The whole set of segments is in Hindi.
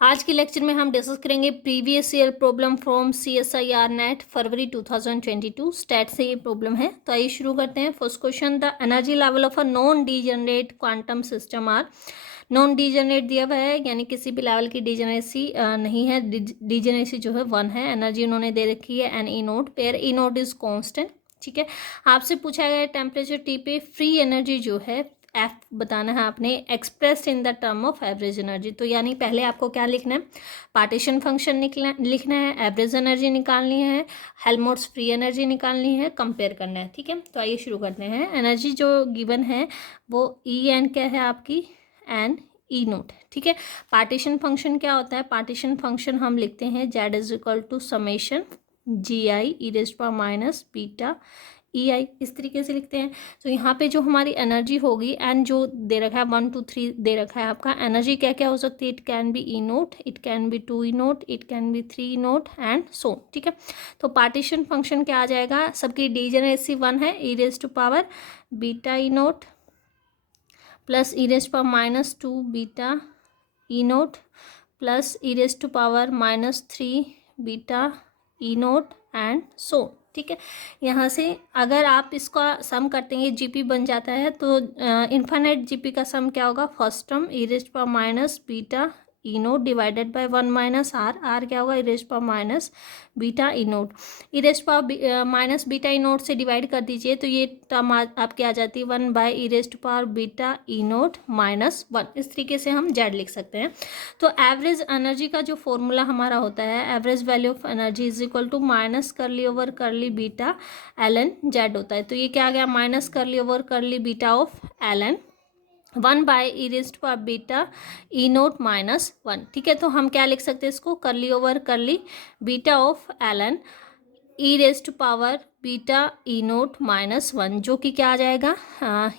आज के लेक्चर में हम डिस्कस करेंगे previous year problem from CSIR NET February 2022 stat से ये प्रॉब्लम है। तो आइए शुरू करते हैं। First question, the energy level of a non degenerate quantum system are. Non degenerate दिया हुआ है, यानी किसी भी लेवल की डीजनरेसी नहीं है, डीजनरेसी जो है 1 है। एनर्जी उन्होंने दे रखी है N E naught, pair E naught is constant. ठीक है, आपसे पूछा गया है टेम्परेचर टी पे फ्री एनर्जी जो है एफ बताना है आपने, expressed in the term of average energy. तो यानी पहले आपको क्या लिखना है, पार्टीशन फंक्शन लिखना है, एवरेज एनर्जी निकालनी है, हेल्महोल्ट्ज़ फ्री एनर्जी निकालनी है, कंपेयर करना है। ठीक है, तो आइए शुरू करते हैं। एनर्जी जो गिवन है वो ई एन क्या है आपकी, एन ई नोट। ठीक है, पार्टीशन फंक्शन क्या होता है, पार्टीशन फंक्शन हम लिखते हैं Z is equal to summation g I E raised power minus beta E i, इस तरीके से लिखते हैं। तो यहाँ पे जो हमारी एनर्जी होगी, एन जो दे रखा है 1 2 3 दे रखा है आपका, एनर्जी क्या क्या हो सकती है, it can be E naught, it can be 2 E naught, it can be 3 E naught and so. ठीक है, तो पार्टीशन फंक्शन क्या आ जाएगा, सबकी डीजनरेसी 1 है, E raise to power beta E naught plus E raise power minus 2 beta E naught plus E raise to power minus 3 beta E naught and so. ठीक है, यहाँ से अगर आप इसका सम करते हैं जीपी बन जाता है, तो इन्फाइनाइट जीपी का सम क्या होगा, first term e raised power minus beta E naught divided by 1 minus r, r क्या होगा, e raised power minus beta ई naught, e raised power minus beta ई नोट से डिवाइड कर दीजिए तो ये टर्म आपकी आ जाती है 1 by E raised power beta E naught minus 1। इस तरीके से हम जेड लिख सकते हैं। तो एवरेज एनर्जी का जो फॉर्मूला हमारा होता है, average value of energy is equal to minus curly over curly beta L N Z होता है। तो ये क्या आ गया, minus curly over curly beta of L N 1 by E raised power beta E naught minus 1। ठीक है, तो हम क्या लिख सकते हैं इसको, curly over curly beta of L N E raise to power beta E naught minus 1, जो कि क्या आ जाएगा,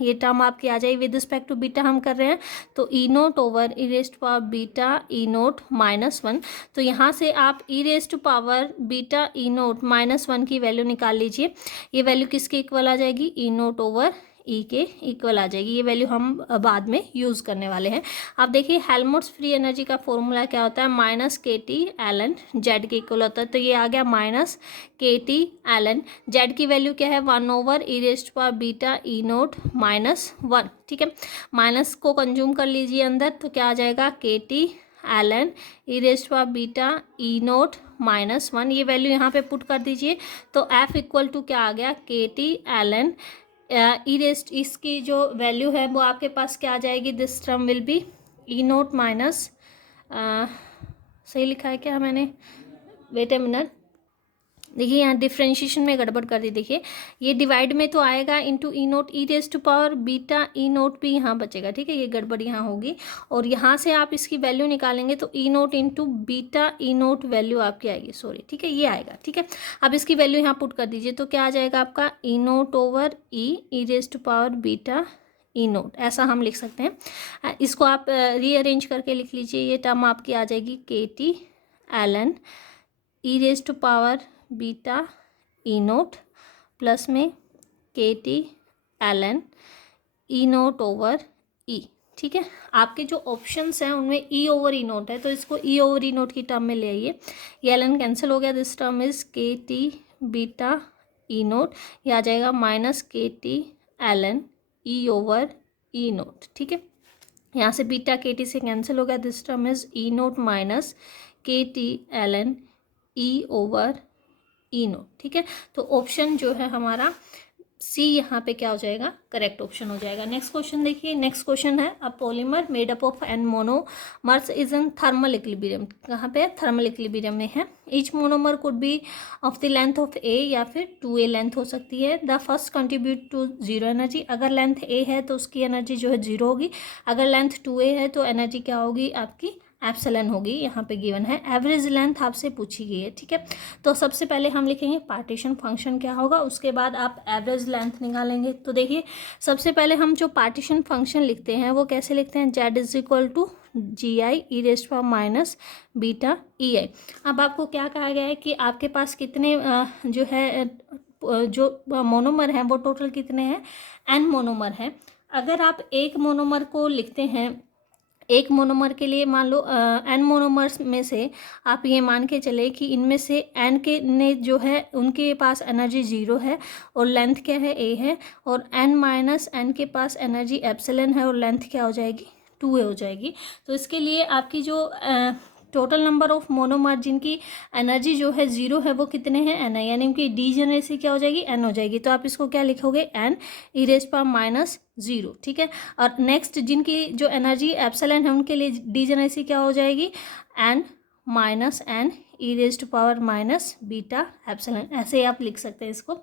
ये टर्म आपकी आ जाएगी विद रिस्पेक्ट टू बीटा हम कर रहे हैं, तो e naught over e raise to power beta E naught minus 1। तो यहाँ से आप e raise to power beta E naught minus 1 की वैल्यू निकाल लीजिए। ये वैल्यू किसके इक्वल आ जाएगी, ई नोट ओवर ई के इक्वल आ जाएगी। ये वैल्यू हम बाद में यूज़ करने वाले हैं। अब देखिए हेल्महोल्ट्ज़ फ्री एनर्जी का फॉर्मूला क्या होता है, minus k T L N z के इक्वल होता है। तो ये आ गया minus k T L N, z की वैल्यू क्या है 1 over e raised power beta ई नोट माइनस 1। ठीक है, माइनस को कंज्यूम कर लीजिए अंदर, तो क्या आ जाएगा K T L N E raised power beta ई नोट माइनस 1। ये वैल्यू यहाँ पे पुट कर दीजिए, तो एफ इक्वल टू क्या आ गया, K T L N E rest, इसकी जो वैल्यू है वो आपके पास क्या आ जाएगी, this term will be E naught minus, सही लिखा है क्या मैंने, वेट ए मिनट, देखिए यहाँ डिफ्रेंशिएशन में गड़बड़ कर दी। देखिए ये डिवाइड में तो आएगा into E naught E raise to power beta E naught भी यहाँ बचेगा। ठीक है, ये गड़बड़ यहाँ होगी, और यहाँ से आप इसकी वैल्यू निकालेंगे तो ई नोट इंटू बीटा ई नोट वैल्यू आपकी आएगी, सॉरी। ठीक है, ये आएगा। ठीक है, अब इसकी वैल्यू यहाँ पुट कर दीजिए, तो क्या आ जाएगा आपका e naught over e raise to power beta E naught, ऐसा हम लिख सकते हैं। इसको आप रीअरेंज करके लिख लीजिए, ये टर्म आपकी आ जाएगी k T L N E raise to power beta E naught plus में k T L N E naught over e. ठीक है, आपके जो ऑप्शंस हैं उनमें ई ओवर ई नोट है, तो इसको ई ओवर ई नोट की टर्म में ले आइए। ये एल एन कैंसिल हो गया, this term is k t beta E naught, ये आ जाएगा minus k T L N e over e naught. ठीक है, यहाँ से बीटा के टी से कैंसिल हो गया, this term is e naught minus k T L N e over e naught. ठीक है, तो ऑप्शन जो है हमारा सी यहाँ पे क्या हो जाएगा, करेक्ट ऑप्शन हो जाएगा। नेक्स्ट क्वेश्चन देखिए, नेक्स्ट क्वेश्चन है a polymer made up of n monomers is in thermal equilibrium. कहाँ पे, थर्मल इक्विलिब्रियम में है। Each monomer could be of the length of a, या फिर 2a लेंथ हो सकती है। The first contribute to zero energy, अगर लेंथ ए है तो उसकी एनर्जी जो है 0 होगी, अगर लेंथ 2a है तो एनर्जी क्या होगी आपकी, एप्सिलॉन होगी, यहाँ पे गिवन है। एवरेज लेंथ आपसे पूछी गई है। ठीक है, तो सबसे पहले हम लिखेंगे पार्टीशन फंक्शन क्या होगा, उसके बाद आप एवरेज लेंथ निकालेंगे। तो देखिए सबसे पहले हम जो पार्टीशन फंक्शन लिखते हैं वो कैसे लिखते हैं, Z is equal to G I E raised power minus beta E I. अब आपको क्या कहा गया है कि आपके पास कितने जो है जो मोनोमर हैं वो टोटल कितने हैं, एन मोनोमर हैं। अगर आप एक मोनोमर को लिखते हैं एक मोनोमर के लिए मान लो एन मोनोमर्स में से आप ये मान के चले कि इनमें से एन के ने जो है उनके पास एनर्जी 0 है और लेंथ क्या है, ए है, और एन माइनस एन के पास एनर्जी एप्सिलन है और लेंथ क्या हो जाएगी, 2a हो जाएगी। तो इसके लिए आपकी जो टोटल नंबर ऑफ मोनोमर जिनकी एनर्जी जो है 0 है वो कितने हैं, एन है, यानी उनकी डीजेनरेसी क्या हो जाएगी, एन हो जाएगी। तो आप इसको क्या लिखोगे, एन e⁻⁻0, ठीक है। और नेक्स्ट जिनकी जो एनर्जी एप्सिलन है उनके लिए डीजेनरेसी क्या हो जाएगी, N minus N e⁻⁻β epsilon, ऐसे आप लिख सकते हैं इसको।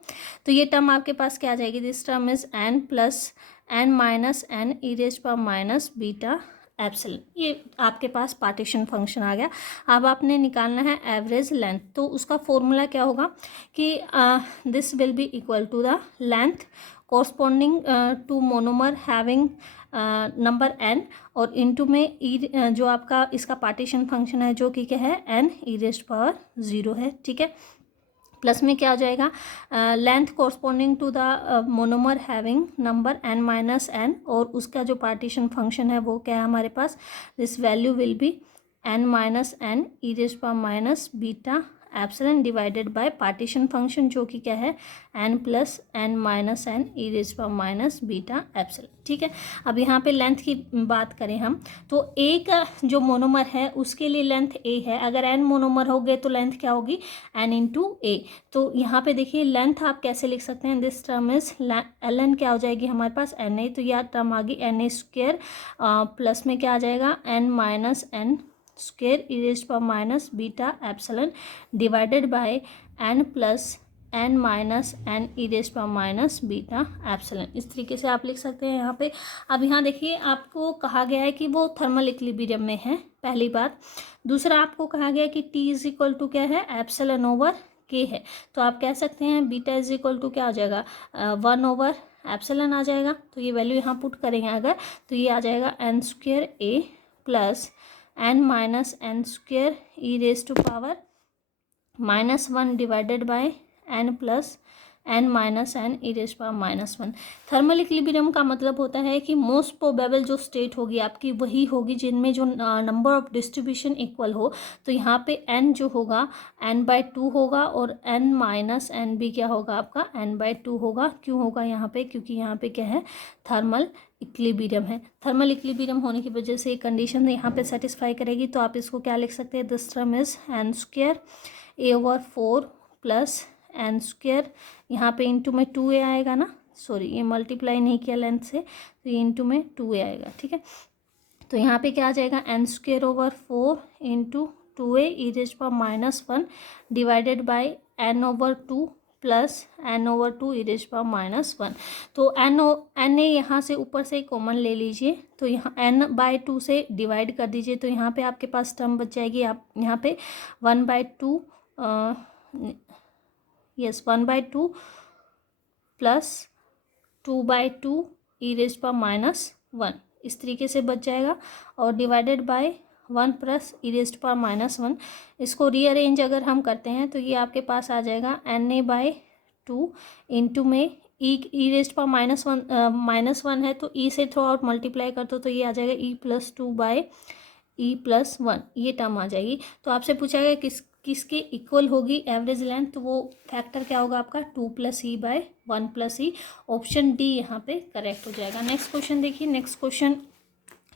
तो ये टर्म आपके पास क्या आ जाएगी, this term is N plus N minus N e⁻⁻β epsilon. ये आपके पास पार्टीशन फंक्शन आ गया। अब आपने निकालना है एवरेज लेंथ, तो उसका फॉर्मूला क्या होगा कि this will be equal to the length corresponding to monomer having number N, और इनटू में ई जो आपका इसका पार्टीशन फंक्शन है जो कि क्या है, एन e⁻0 है, ठीक है। प्लस में क्या हो जाएगा, length corresponding to the monomer having number N minus N, और उसका जो पार्टीशन फंक्शन है वो क्या है हमारे पास, this value will be N minus N e⁻⁻β epsilon divided by partition function जो कि क्या है, N plus N minus N e⁻⁻β epsilon, ठीक है। अब यहाँ पे लेंथ की बात करें हम, तो एक जो मोनोमर है उसके लिए लेंथ ए है, अगर एन मोनोमर हो गए तो लेंथ क्या होगी, एन इंटू ए। तो यहाँ पे देखिए लेंथ आप कैसे लिख सकते हैं, this term is L N क्या हो जाएगी हमारे पास, एन ए, तो यह टर्म आ गई एन ए स्क्वेयर प्लस में क्या आ जाएगा, N minus N square e⁻⁻β epsilon divided by N plus N minus N e⁻⁻β epsilon. इस तरीके से आप लिख सकते हैं यहाँ पे। अब यहाँ देखिए आपको कहा गया है कि वो थर्मल इक्विलिब्रियम में है, पहली बात। दूसरा आपको कहा गया है कि T इज इक्वल टू क्या है, एप्सिलन ओवर के है, तो आप कह सकते हैं बीटा इज इक्वल टू क्या आ जाएगा, 1 ओवर एप्सिलन आ जाएगा। तो ये वैल्यू यहाँ पुट करेंगे अगर, तो ये आ जाएगा N square A plus N minus N square e⁻⁻1 divided by N plus N minus N e⁻⁻1। Thermal equilibrium का मतलब होता है कि मोस्ट प्रोबेबल जो स्टेट होगी आपकी वही होगी जिनमें जो नंबर ऑफ डिस्ट्रीब्यूशन इक्वल हो। तो यहाँ पे n जो होगा n/2 होगा और n माइनस एन भी क्या होगा आपका n/2 होगा। क्यों होगा यहाँ पे, क्योंकि यहाँ पे क्या है, थर्मल इक्विलिब्रियम है। थर्मल इक्विलिब्रियम होने की वजह से एक कंडीशन यहाँ पे सेटिस्फाई करेगी। तो आप इसको क्या लिख सकते हैं, this term is N square a/4 plus N square, यहाँ पे इंटू में 2a आएगा ना, सॉरी ये मल्टीप्लाई नहीं किया लेंथ से, तो ये इंटू में 2a आएगा, ठीक है। तो यहाँ पे क्या आ जाएगा, N square over 4 into 2a e⁻⁻1 divided by N over 2 plus N over 2 e⁻⁻1। तो एन ए यहाँ से ऊपर से कॉमन ले लीजिए, तो यहाँ n/2 से डिवाइड कर दीजिए, तो यहाँ पे आपके पास टर्म बच जाएगी, आप यहाँ पे 1/2 यस 1/2 प्लस 2/2 e⁻⁻1 इस तरीके से बच जाएगा, और डिवाइडेड बाय 1 प्लस e⁻⁻1। इसको रीअरेंज अगर हम करते हैं तो ये आपके पास आ जाएगा na/2 इंटू में e⁻⁻1 है, तो e से थ्रू आउट मल्टीप्लाई कर दो, तो ये आ जाएगा e+2/e+1, ये टर्म आ जाएगी। तो आपसे पूछा गया किसके इक्वल होगी एवरेज लेंथ, तो वो फैक्टर क्या होगा आपका 2 + e/1 + e। ऑप्शन डी यहाँ पे करेक्ट हो जाएगा। नेक्स्ट क्वेश्चन देखिए, नेक्स्ट क्वेश्चन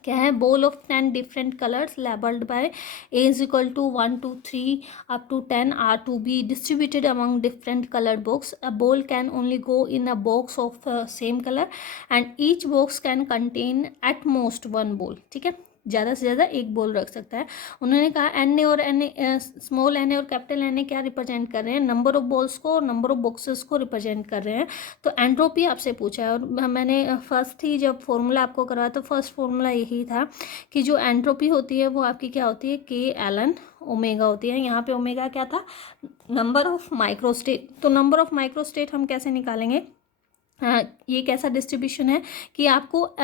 क्या है, ball of 10 different colours labelled by a is equal to 1 2 3 up to 10 are to be distributed among different coloured box. A ball can only go in a box of same colour and each box can contain at most 1 ball, ठीक है, ज़्यादा से ज़्यादा एक बॉल रख सकता है। उन्होंने कहा एन ए और स्मॉल एन ए और कैपिटल एन ए क्या रिप्रेजेंट कर रहे हैं, नंबर ऑफ बॉल्स को और नंबर ऑफ बॉक्सेस को रिप्रेजेंट कर रहे हैं। तो एंट्रोपी आपसे पूछा है, और मैंने फर्स्ट ही जब फॉर्मूला आपको करवाया तो फर्स्ट फॉर्मूला यही था कि जो एंट्रोपी होती है वो आपकी क्या होती है, k ln होती है। यहाँ पे ओमेगा क्या था, नंबर ऑफ माइक्रोस्टेट। तो नंबर ऑफ माइक्रोस्टेट हम कैसे निकालेंगे, ये कैसा डिस्ट्रीब्यूशन है कि आपको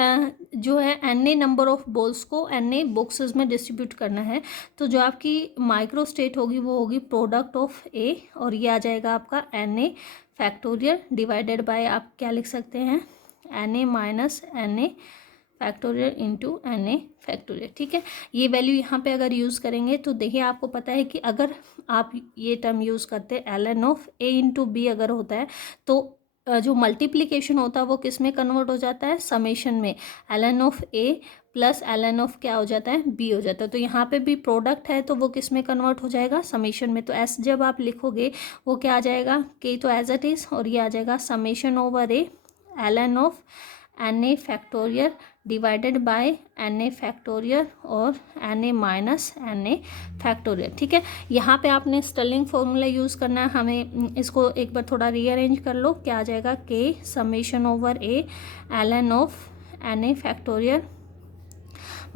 जो है एन नंबर ऑफ बॉल्स को एन बॉक्सेस में डिस्ट्रीब्यूट करना है। तो जो आपकी माइक्रो स्टेट होगी वो होगी प्रोडक्ट ऑफ ए, और ये आ जाएगा आपका एन फैक्टोरियल डिवाइडेड बाय आप क्या लिख सकते हैं, N minus N factorial into N A factorial. ठीक है, ये वैल्यू यहाँ पे अगर यूज़ करेंगे तो देखिए आपको पता है कि अगर आप ये टर्म यूज़ करते हैं L N of A into B अगर होता है तो जो मल्टीप्लिकेशन होता है वो किस में कन्वर्ट हो जाता है, समेशन में। L N of A plus L N of क्या हो जाता है, बी हो जाता है। तो यहाँ पे भी प्रोडक्ट है तो वो किस में कन्वर्ट हो जाएगा, समेशन में। तो एस जब आप लिखोगे वो क्या आ जाएगा, के तो एज इट इज़, और ये आ जाएगा summation over A L N of N A factorial divided by N A factorial और N A minus N A factorial. ठीक है, यहाँ पे आपने स्टर्लिंग फॉर्मूला यूज़ करना है। हमें इसको एक बार थोड़ा रीअरेंज कर लो, क्या आ जाएगा, के summation over A L N of N A factorial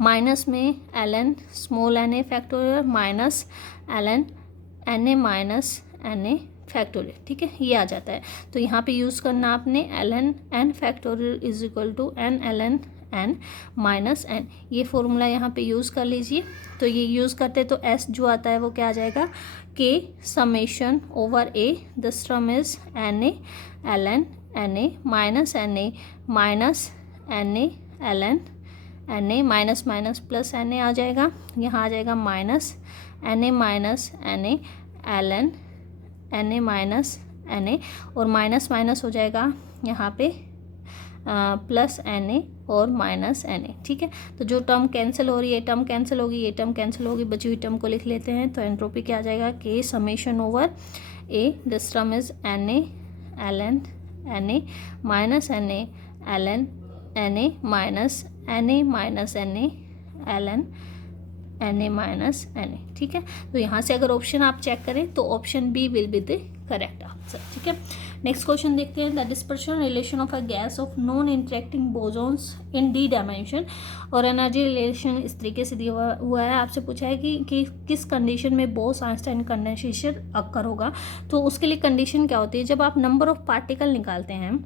minus में L N small N A factorial minus L N N A minus N A factorial. ठीक है, ये आ जाता है। तो यहाँ पे यूज़ करना आपने L N N factorial is equal to N L N N minus N, ये फॉर्मूला यहाँ पे यूज़ कर लीजिए। तो ये यूज़ करते तो एस जो आता है वो क्या आ जाएगा, के summation over A this term is N A L N A minus N A minus N A L N A minus minus plus N A आ जाएगा, यहाँ आ जाएगा minus N A minus N A L N A minus N A, और माइनस माइनस हो जाएगा यहाँ पे प्लस एन ए और माइनस एन ए। ठीक है, तो जो टर्म कैंसिल हो रही है, टर्म कैंसिल होगी, ये टर्म कैंसिल होगी, बची हुई टर्म को लिख लेते हैं। तो एंट्रोपी क्या आ जाएगा, के summation over A this term is N L N A minus N L N A minus N A minus N L N A minus N A. ठीक है, तो यहाँ से अगर ऑप्शन आप चेक करें तो option B will be the correct answer. ठीक है, नेक्स्ट क्वेश्चन देखते हैं। The dispersion relation of a gas of non interacting bosons in D dimension, और एनर्जी रिलेशन इस तरीके से दिया हुआ है। आपसे पूछा है कि किस कंडीशन में बोस आइंस्टाइन कंडेंसेशन अक्कर होगा। तो उसके लिए कंडीशन क्या होती है, जब आप नंबर ऑफ पार्टिकल निकालते हैं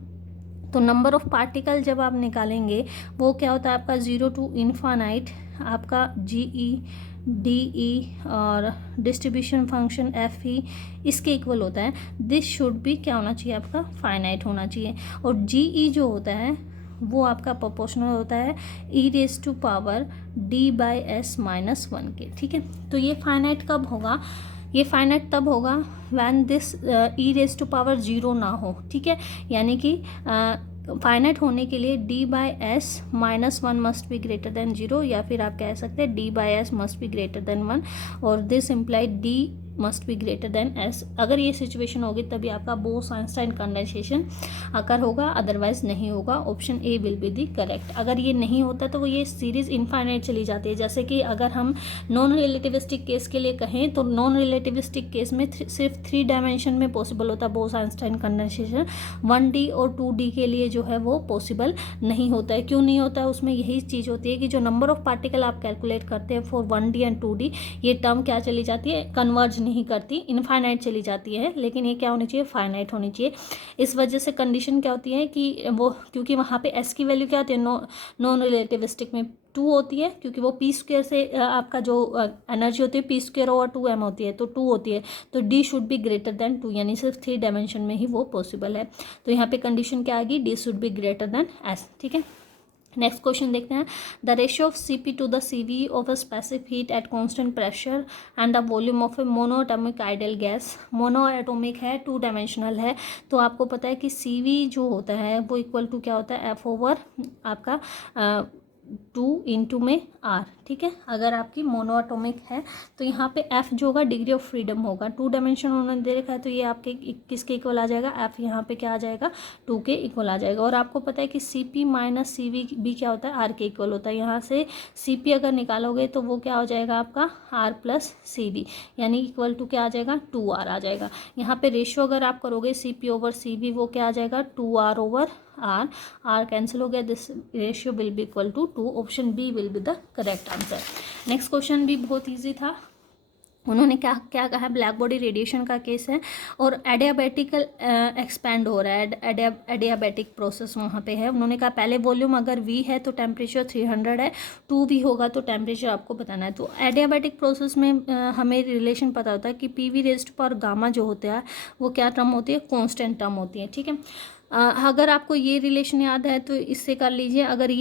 तो नंबर ऑफ पार्टिकल जब आप निकालेंगे वो क्या होता है आपका 0 टू इन्फानाइट, आपका जी ई डी ई और डिस्ट्रीब्यूशन फंक्शन एफ ई इसके इक्वल होता है। दिस शुड भी क्या होना चाहिए, आपका फाइनाइट होना चाहिए। और जी ई जो होता है वो आपका प्रोपोर्शनल होता है E raise to power D by S minus 1 के। ठीक है, तो ये फाइनाइट कब होगा, ये फाइनाइट तब होगा when this E raise to power 0 ना हो। ठीक है, यानी कि फाइनाइट होने के लिए D by S minus 1 must be greater then 0, या फिर आप कह सकते हैं D by S must be greater then 1, और this implied D must be greater than S. अगर ये सिचुएशन होगी तभी आपका बोस आइंस्टाइन कंडेंसेशन अकर होगा, अदरवाइज नहीं होगा। Option A will be the correct. अगर ये नहीं होता तो वो ये सीरीज इनफाइनाइट चली जाती है। जैसे कि अगर हम नॉन रिलेटिविस्टिक केस के लिए कहें तो नॉन रिलेटिविस्टिक केस में सिर्फ 3 डायमेंशन में पॉसिबल होता है बोस आइंस्टाइन कंडेंसेशन, 1D और 2D के लिए जो है वो पॉसिबल नहीं होता है। क्यों नहीं होता है, उसमें यही चीज़ होती है कि जो नंबर ऑफ पार्टिकल आप कैलकुलेट करते हैं फॉर 1D एंड 2D, ये टर्म क्या चली जाती है, कन्वर्ज नहीं करती, इनफाइनाइट चली जाती है। लेकिन ये क्या होनी चाहिए, फाइनाइट होनी चाहिए। इस वजह से कंडीशन क्या होती है कि वो, क्योंकि वहाँ पे एस की वैल्यू क्या होती है, नॉन रिलेटिविस्टिक में 2 होती है, क्योंकि वो पी स्क्वायर से आपका जो एनर्जी होती है पी स्क्वायर ओवर 2m होती है, तो 2 होती है। तो D should be greater then 2, यानी सिर्फ 3 डायमेंशन में ही वो पॉसिबल है। तो यहाँ पे कंडीशन क्या आएगी, D should be greater than S. ठीक है, नेक्स्ट क्वेश्चन देखते हैं। The ratio of C P to the C V of a specific heat at constant pressure and the volume of a monoatomic ideal gas. Monoatomic है, 2 डायमेंशनल है, तो आपको पता है कि सी वी जो होता है वो इक्वल टू क्या होता है, एफ ओवर आपका 2 इंटू में आर। ठीक है, अगर आपकी मोनोएटॉमिक है तो यहाँ पे एफ जो होगा डिग्री ऑफ फ्रीडम होगा। 2 डायमेंशन उन्होंने दे रखा है तो ये आपके किसके इक्वल आ जाएगा, एफ यहाँ पे क्या आ जाएगा, 2 के इक्वल आ जाएगा। और आपको पता है कि C P minus C V भी क्या होता है, आर के इक्वल होता है। यहाँ से सी पी अगर निकालोगे तो वो क्या हो जाएगा आपका आर प्लस सी वी, यानी इक्वल टू क्या आ जाएगा, 2r आ जाएगा। यहाँ पे रेशियो अगर आप करोगे C P over C V वो क्या आ जाएगा, 2r ओवर आर कैंसिल हो गया, this ratio will be equal to 2। Option B will be the correct answer. Next question भी बहुत इजी था। उन्होंने क्या क्या कहा, ब्लैक बॉडी रेडिएशन का केस है और एडियाबैटिकल एक्सपैंड हो रहा है, एडियाबैटिक प्रोसेस वहाँ पे है। उन्होंने कहा पहले वॉल्यूम अगर V है तो टेम्परेचर 300 है, 2V होगा तो टेम्परेचर आपको बताना है। तो एडियाबैटिक प्रोसेस में हमें रिलेशन पता होता है कि PV रेज़्ड पर गामा जो होता है वो क्या टर्म होती है, कॉन्स्टेंट टर्म होती है। ठीक है, अगर आपको ये रिलेशन याद है तो इससे कर लीजिए। अगर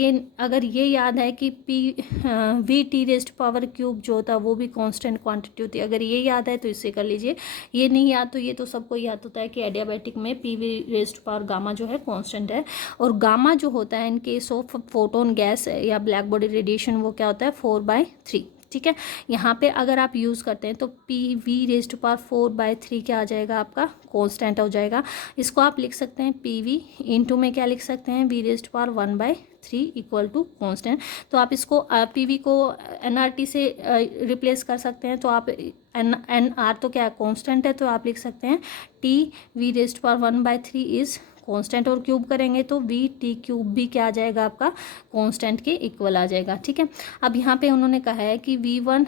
ये याद है कि we T rest power cube जो होता है वो भी कांस्टेंट क्वांटिटी होती है, अगर ये याद है तो इससे कर लीजिए। ये नहीं याद तो ये तो सबको याद होता है कि एडियाबैटिक में P V rest power gamma जो है कांस्टेंट है, और गामा जो होता है in case of photon gas या ब्लैक बॉडी रेडिएशन वो क्या होता है 4/3। ठीक है, यहाँ पे अगर आप यूज़ करते हैं तो P V raise to power 4/3 क्या आ जाएगा आपका कांस्टेंट हो जाएगा। इसको आप लिख सकते हैं पी वी इंटू में क्या लिख सकते हैं V raise to power 1/3 equal to constant. तो आप इसको पी वी को एन आर टी से रिप्लेस कर सकते हैं, तो आप एन आर तो क्या कांस्टेंट है, तो आप लिख सकते हैं T V raise to power 1/3 is constant, और क्यूब करेंगे तो वी टी क्यूब भी क्या आ जाएगा आपका कांस्टेंट के इक्वल आ जाएगा। ठीक है, अब यहाँ पे उन्होंने कहा है कि V1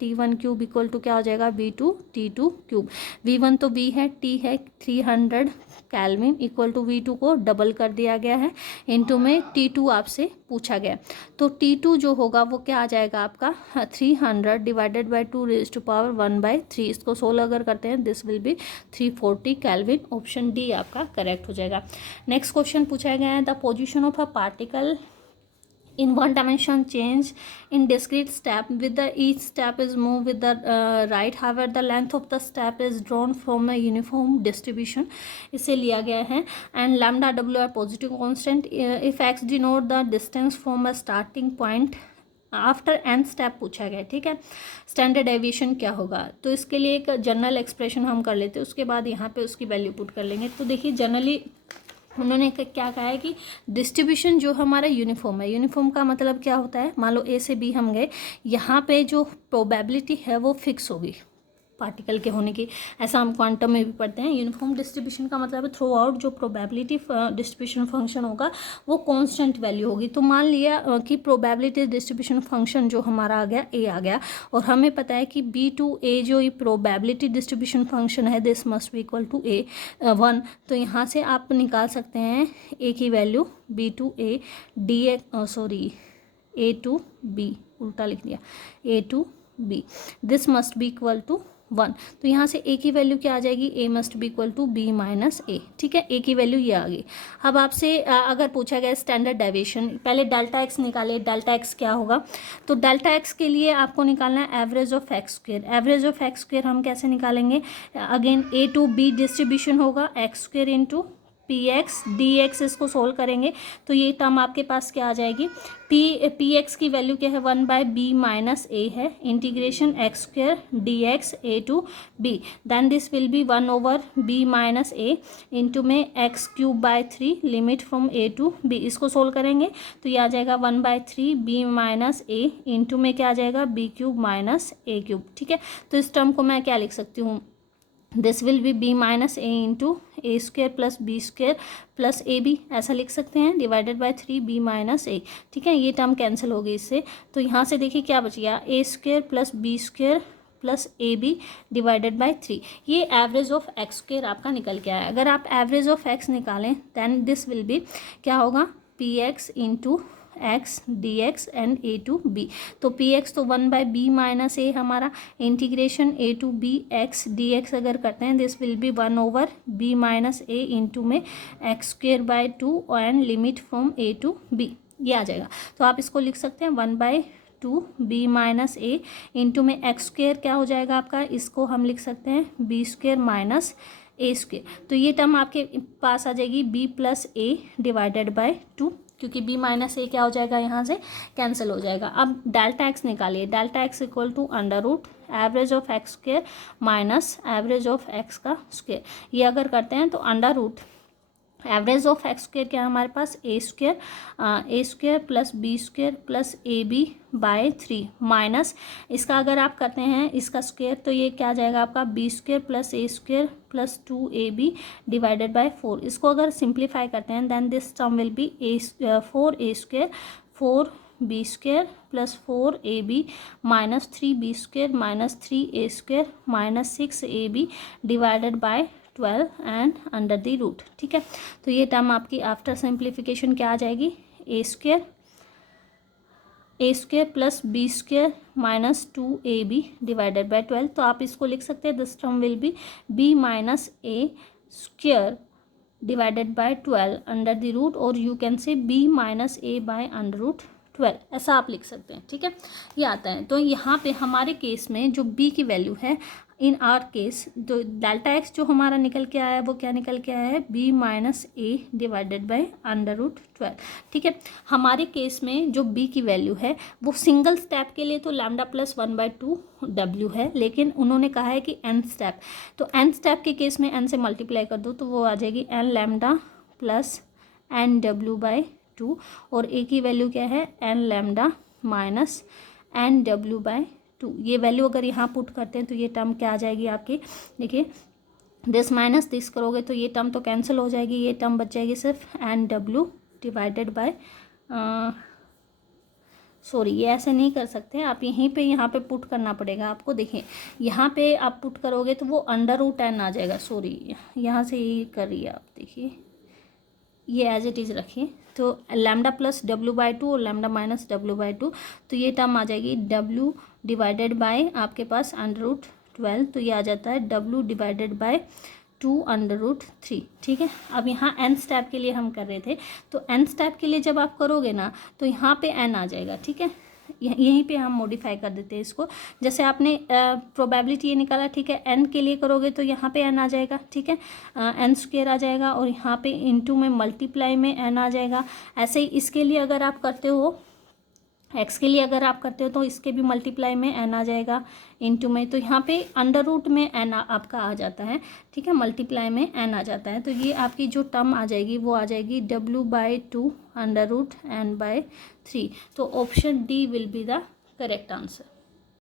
T1 cube equal to क्या हो जाएगा V2 T2 क्यूब। V1 तो V है, T है 300 केल्विन इक्वल टू V2 को डबल कर दिया गया है, इनटू में T2 आपसे पूछा गया, तो T2 जो होगा वो क्या आ जाएगा आपका 300 divided by 2 raise to power 1/3। इसको 16 अगर करते हैं this will be 340 kelvin. Option D आपका करेक्ट हो जाएगा। नेक्स्ट क्वेश्चन पूछा गया है the position of a particle in one dimension change in discrete step with the each step is moved with the right, however the length of the step is drawn from a uniform distribution, इसे लिया गया है, and lambda w are positive constant if x denote the distance from a starting point after N step पूछा गया। ठीक है, स्टैंडर्ड डेविएशन क्या होगा, तो इसके लिए एक जनरल एक्सप्रेशन हम कर लेते हैं, उसके बाद यहाँ पे उसकी वैल्यू पुट कर लेंगे। तो देखिए जनरली उन्होंने क्या कहा है कि डिस्ट्रीब्यूशन जो हमारा यूनिफॉर्म है, यूनिफॉर्म का मतलब क्या होता है, मान लो ए से बी हम गए, यहाँ पे जो प्रोबेबिलिटी है वो फिक्स होगी पार्टिकल के होने की, ऐसा हम क्वांटम में भी पढ़ते हैं। यूनिफॉर्म डिस्ट्रीब्यूशन का मतलब है थ्रू आउट जो प्रोबेबिलिटी डिस्ट्रीब्यूशन फंक्शन होगा वो कांस्टेंट वैल्यू होगी। तो मान लिया कि प्रोबेबिलिटी डिस्ट्रीब्यूशन फंक्शन जो हमारा आ गया ए आ गया, और हमें पता है कि B2A जो ये प्रोबेबिलिटी डिस्ट्रीब्यूशन फंक्शन है this must be equal to A1। तो यहाँ से आप निकाल सकते हैं ए की वैल्यू B2A A2B, उल्टा लिख दिया, A2B this must be equal to 1। तो यहाँ से ए की वैल्यू क्या आ जाएगी, A must be equal to B minus A. ठीक है, ए की वैल्यू ये आ गई। अब आपसे अगर पूछा गया स्टैंडर्ड डेविएशन, पहले डेल्टा एक्स निकाले, डेल्टा एक्स क्या होगा, तो डेल्टा एक्स के लिए आपको निकालना है average of X square. Average of X square हम कैसे निकालेंगे, again A to B distribution होगा X square into P X D X, इसको सोल्व करेंगे तो ये टर्म आपके पास क्या आ जाएगी, पी एक्स की वैल्यू क्या है 1/b माइनस ए है, integration X square D X A to B, then this will be 1/b minus A into में X cube by 3 limit from A to B. इसको सोल्व करेंगे तो ये आ जाएगा 1/3b माइनस ए इंटू में क्या आ जाएगा b क्यूब माइनस ए क्यूब। ठीक है, तो इस टर्म को मैं क्या लिख सकती हूँ, this will be b minus A into a square plus B square plus A b, ऐसा लिख सकते हैं, divided by 3b minus A. ठीक है, ये टर्म कैंसिल हो गई इससे, तो यहाँ से देखिए क्या बच गया, A square plus B square plus A B divided by 3। ये एवरेज ऑफ एक्स स्क्वेयर आपका निकल के आया। अगर आप एवरेज ऑफ एक्स निकालें दैन दिस विल बी क्या होगा, P X into X D X and A to B. तो पी एक्स तो 1/b माइनस ए हमारा, integration A to B X D X अगर करते हैं this will be 1/b minus A into में X square by 2 and limit from A to B, ये आ जाएगा। तो आप इसको लिख सकते हैं 1/2b माइनस ए इंटू में एक्स स्क्वेयर क्या हो जाएगा आपका, इसको हम लिख सकते हैं B square minus A square. तो ये टर्म आपके पास आ जाएगी b plus A divided by 2, क्योंकि b माइनस ए क्या हो जाएगा यहाँ से कैंसिल हो जाएगा। अब डेल्टा एक्स निकालिए, delta X equal to under root average of X square minus average of X का स्क्वेयर। ये अगर करते हैं तो under root average of X square क्या है हमारे पास, A square plus B square plus A B by 3 minus इसका अगर आप करते हैं इसका स्क्वेयर तो ये क्या आ जाएगा आपका b square plus a square plus 2ab divided by 4। इसको अगर सिंप्लीफाई करते हैं then this term will be 4a square 4b square plus 4ab minus 3b square minus 3a square minus 6ab divided by 12 and under the root. ठीक है, तो ये टर्म आपकी आफ्टर सिंप्लीफिकेशन क्या आ जाएगी, A square plus B square minus 2ab divided by 12। तो आप इसको लिख सकते हैं this term will be b minus A square divided by 12 under the root, और you can say b minus a by under root 12, ऐसा आप लिख सकते हैं, ठीक है, ये आता है। तो यहाँ पे हमारे केस में जो b की वैल्यू है इन आर केस, तो डेल्टा एक्स जो हमारा निकल के आया है वो क्या निकल के आया है, b minus a divided by under root 12, ठीक है। हमारे केस में जो b की वैल्यू है वो सिंगल स्टेप के लिए तो लैम्डा प्लस 1/2 w है, लेकिन उन्होंने कहा है कि n स्टेप, तो n स्टेप के केस में n से मल्टीप्लाई कर दो तो वो आ जाएगी n lambda plus n w by 2, और a की वैल्यू क्या है n lambda minus n w by 2। ये वैल्यू अगर यहाँ पुट करते हैं तो ये टर्म क्या आ जाएगी आपकी, देखिए दिस माइनस दिस करोगे तो ये टर्म तो कैंसिल हो जाएगी, ये टर्म बच जाएगी सिर्फ एन डब्ल्यू डिवाइडेड बाय, सॉरी ये ऐसे नहीं कर सकते आप, यहाँ पे पुट करना पड़ेगा आपको। देखिए यहाँ पे आप पुट करोगे तो वो अंडर रूट एन आ जाएगा, सॉरी यहाँ से ही करिए आप, देखिए ये एज इट इज़ रखिए, तो लैम्डा प्लस w बाय 2 और लैम्डा माइनस w बाय 2, तो ये टर्म आ जाएगी w डिवाइडेड बाय आपके पास अंडर रूट 12, तो ये आ जाता है w divided by 2 under root 3, ठीक है। अब यहाँ n स्टेप के लिए हम कर रहे थे, तो n स्टेप के लिए जब आप करोगे ना तो यहाँ पे n आ जाएगा, ठीक है, यहीं पे हम मॉडिफाई कर देते हैं इसको। जैसे आपने प्रोबेबिलिटी ये निकाला, ठीक है, n के लिए करोगे तो यहाँ पे n आ जाएगा, ठीक है, n स्क्वायर आ जाएगा, और यहाँ पे इनटू में मल्टीप्लाई में n आ जाएगा। ऐसे ही इसके लिए अगर आप करते हो, x के लिए अगर आप करते हो तो इसके भी मल्टीप्लाई में n आ जाएगा इनटू में, तो यहाँ पे अंडर रूट में n आपका आ जाता है, ठीक है, मल्टीप्लाई में n आ जाता है, तो ये आपकी जो टर्म आ जाएगी वो आ जाएगी w by 2 under root n by 3। तो option D will be the correct answer.